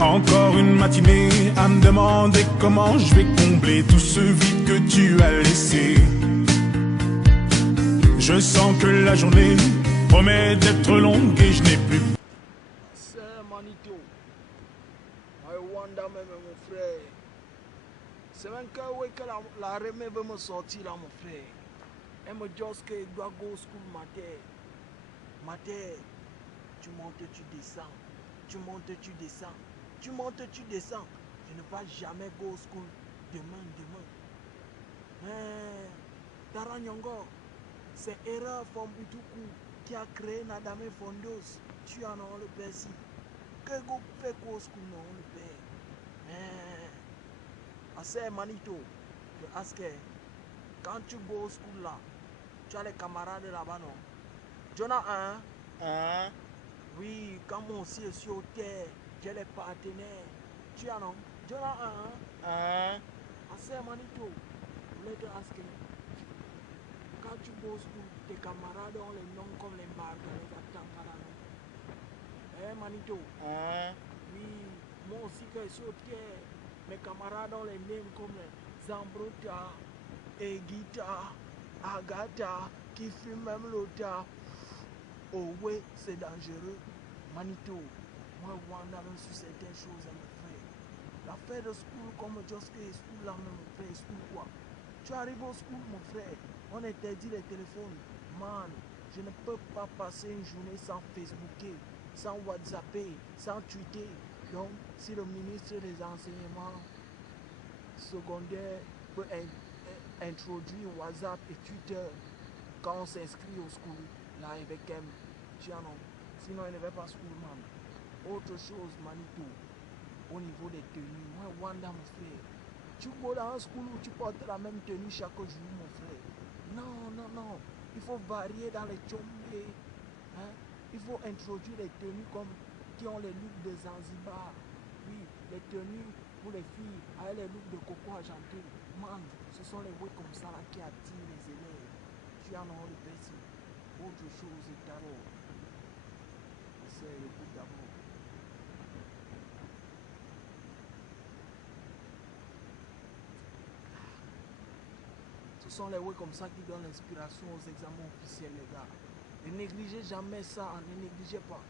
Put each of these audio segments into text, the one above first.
Encore une matinée à me demander comment je vais combler tout ce vide que tu as laissé. Je sens que la journée promet d'être longue et je n'ai plus. C'est Manito. I wonder même mon frère. C'est même que la remée veut me sortir là mon frère. Elle me dit que je dois go school matin. Matin, tu montes, tu descends. Tu montes, tu descends. Tu montes, tu descends. Je ne vais jamais go school demain. Taranyongo, c'est Erreur Fombituku qui a créé Nadame Fondos. Tu en as le Persi. Que go fait go school non le père. Assez Manito, je ask quand tu go au school là, tu as les camarades là-bas non? Jonah 1. Oui, quand moi aussi je suis au terre, j'ai les partenaires. Tu as non? Jonah 1. Assez Manito, je voulais te ask quand tu go au school, tes camarades ont les noms comme les marques, les attentes. Manito. Oui, moi aussi quand je suis au terre, mes camarades ont les noms comme Zambruta, Egita, Agatha, qui fume même l'autre. Oh ouais, c'est dangereux. Manito, moi je wonder sur certaines choses à mon frère. L'affaire de school comme Joske et school là même mon frère, school quoi. Tu arrives au school mon frère, on interdit les téléphones. Man, je ne peux pas passer une journée sans Facebooker, sans WhatsApper, sans tweeter. Donc, si le ministre des enseignements secondaires peut introduire WhatsApp et Twitter quand on s'inscrit au school, là avec M, tu en as. Sinon, il ne va pas school, man. Autre chose, Manito, au niveau des tenues, moi, Wanda, mon frère, tu vas dans un school où tu portes la même tenue chaque jour, mon frère. Non. Il faut varier dans les tchombés. Hein? Il faut introduire les tenues comme qui ont les looks de Zanzibar. Oui, les tenues pour les filles avec les looks de coco argenté. Man, ce sont les way comme ça là qui attirent les élèves. Tu en as le petit. Autre chose, d'abord. C'est le coup d'abord. Ce sont les way comme ça qui donnent l'inspiration aux examens officiels, les gars. Ne négligez jamais ça, ne négligez pas.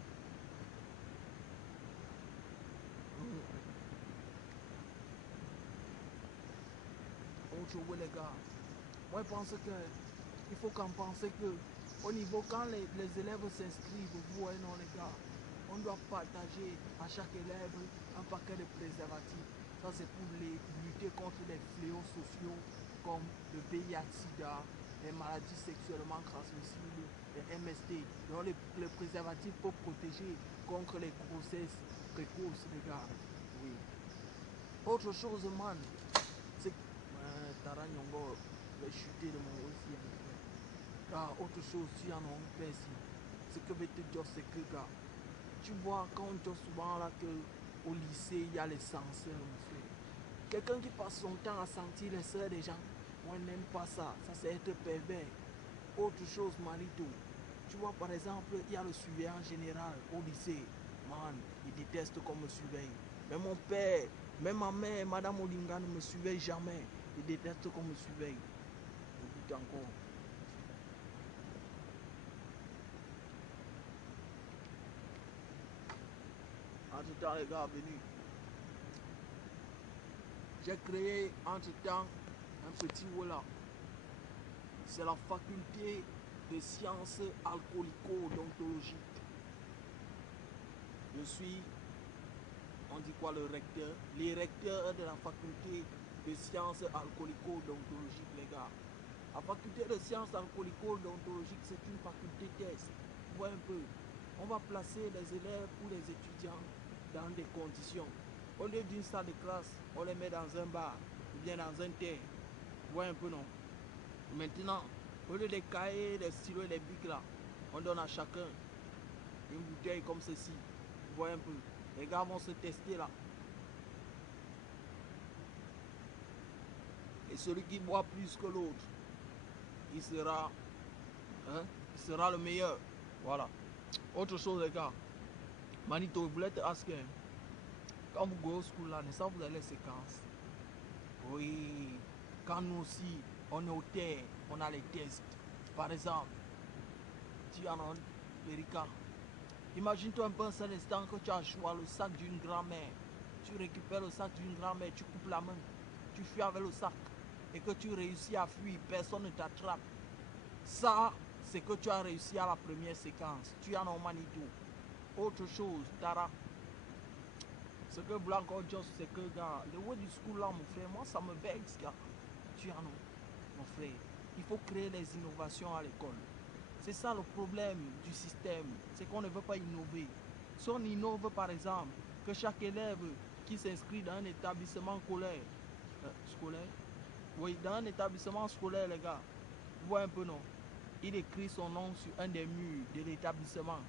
Autre way, les gars. Moi, je pense que il faut qu'on pense que au niveau quand les élèves s'inscrivent, vous voyez non les gars, on doit partager à chaque élève un paquet de préservatifs. Ça c'est pour lutter contre les fléaux sociaux comme le VIH-Sida, les maladies sexuellement transmissibles, les MST. Donc les préservatifs pour protéger contre les grossesses précoces les gars. Oui. Autre chose man, c'est Taranyongo, les chuter de mon aussi. Car autre chose, tu en as un peu ici. Ce que je vais te dire, c'est que, gars, tu vois, quand on dit souvent là qu'au lycée, il y a les censeurs, mon frère. Quelqu'un qui passe son temps à sentir les sœurs des gens, moi, je n'aime pas ça. Ça, c'est être pervers. Autre chose, Manito. Tu vois, par exemple, il y a le surveillant général au lycée. Man, il déteste qu'on me surveille. Même mon père, même ma mère, Madame Olinga ne me surveille jamais. Il déteste qu'on me surveille. Écoute encore. Entre-temps, les gars, venus. J'ai créé, entre-temps, un petit voilà. C'est la faculté de sciences alcoolico-odontologiques. Je suis, on dit quoi, le recteur? Les recteurs de la faculté de sciences alcoolico-odontologiques, les gars. La faculté de sciences alcoolico-odontologiques, c'est une faculté test. Voyez un peu. On va placer les élèves ou les étudiants dans des conditions. Au lieu d'une salle de classe, on les met dans un bar ou bien dans un terre. Vous voyez un peu, non? Maintenant, au lieu des cahiers, des stylos et des bics là, on donne à chacun une bouteille comme ceci. Vous voyez un peu? Les gars vont se tester là. Et celui qui boit plus que l'autre, il sera le meilleur. Voilà. Autre chose, les gars. Manito, je voulais te ask, Quand vous go au school là, n'est-ce pas, vous avez les séquences. Oui. Quand nous aussi, on est au terre, on a les tests. Par exemple, tu en as Erika. Imagine-toi un peu un seul instant que tu as choisi le sac d'une grand-mère. Tu récupères le sac d'une grand-mère, tu coupes la main, tu fuis avec le sac et que tu réussis à fuir, personne ne t'attrape. Ça, c'est que tu as réussi à la première séquence. Tu en as au Manitou. Autre chose, Tara. Ce que Blanco Joss, c'est que, gars, le way du school là, mon frère, moi, ça me vexe, gars. Tu en as, mon frère. Il faut créer les innovations à l'école. C'est ça le problème du système, c'est qu'on ne veut pas innover. Si on innove, par exemple, que chaque élève qui s'inscrit dans un établissement scolaire, oui, dans un établissement scolaire, les gars, vous voyez un peu, non? Il écrit son nom sur un des murs de l'établissement.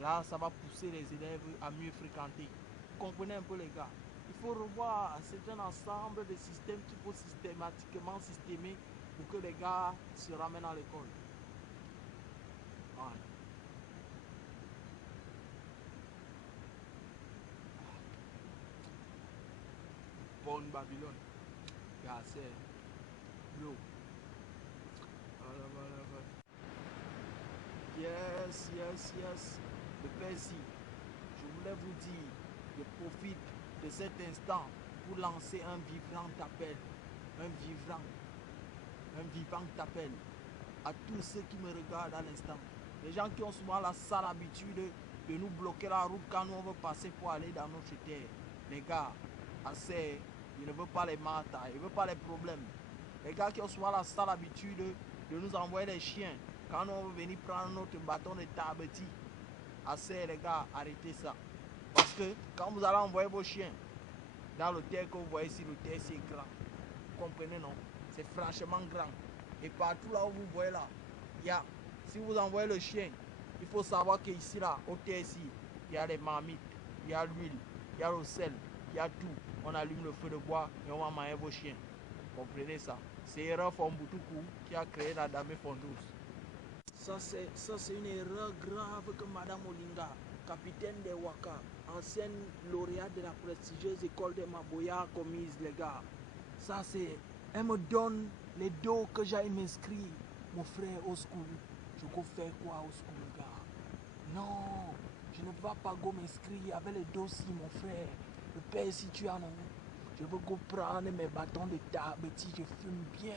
Là, ça va pousser les élèves à mieux fréquenter. Vous comprenez un peu, les gars? Il faut revoir, c'est un ensemble de systèmes qu'il faut systématiquement systémer pour que les gars se ramènent à l'école. Ouais. Bonne Babylone. Yeah, c'est blue. Yes, yes, yes. Le Percy, je voulais vous dire, je profite de cet instant pour lancer un vibrant appel. Un vivant appel à tous ceux qui me regardent à l'instant. Les gens qui ont souvent la sale habitude de nous bloquer la route quand nous on veut passer pour aller dans notre terre. Les gars, assez, ils ne veulent pas les matas, ils ne veulent pas les problèmes. Les gars qui ont souvent la sale habitude de nous envoyer les chiens quand nous on veut venir prendre notre bâton de tabeti. Assez, les gars, arrêtez ça. Parce que quand vous allez envoyer vos chiens dans le terre que vous voyez ici, le terre c'est grand. Vous comprenez, non? C'est franchement grand. Et partout là où vous voyez là, si vous envoyez le chien, il faut savoir qu'ici là, au terre ici, il y a les marmites, il y a l'huile, il y a le sel, il y a tout. On allume le feu de bois et on va manger vos chiens. Vous comprenez ça? C'est Erreur Fombutuku qui a créé la Dame Fondos. Ça c'est une erreur grave que Madame Olinga, capitaine des Waka, ancienne lauréate de la prestigieuse école de Maboya, a commise, les gars. Ça c'est... Elle me donne les dos que j'aille m'inscrire, mon frère, au school. Je vais faire quoi au school, gars? Non, je ne vais pas go m'inscrire avec les dossiers, mon frère. Le père, si tu as non, je veux go prendre mes bâtons de table, je fume bien.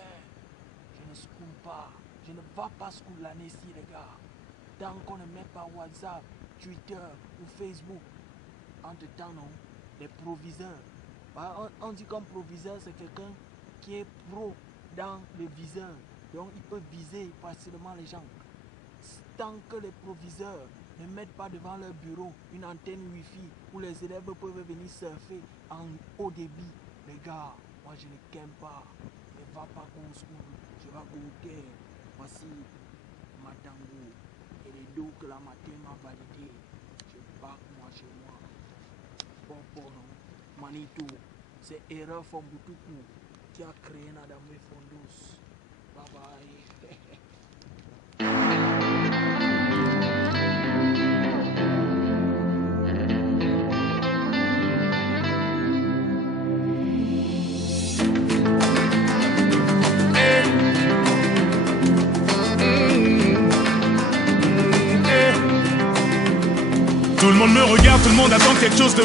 Je ne school pas. Je ne vais pas school l'année-ci, les gars. Tant qu'on ne met pas WhatsApp, Twitter ou Facebook. Entre-temps, non, les proviseurs. Bah, on dit qu'un proviseur, c'est quelqu'un qui est pro dans le viseur. Donc, il peut viser facilement les gens. Tant que les proviseurs ne mettent pas devant leur bureau une antenne Wi-Fi où les élèves peuvent venir surfer en haut débit, les gars, moi je ne t'aime pas. Ne va pas au school, je vais goûter. Voici ma tango et les dos que la matin m'a validé. Je pars moi chez moi. Bon, Manitou, c'est Erreur Fombutuku qui a créé Nadame Fondos. Bye bye. Tout le monde me regarde, tout le monde attend quelque chose de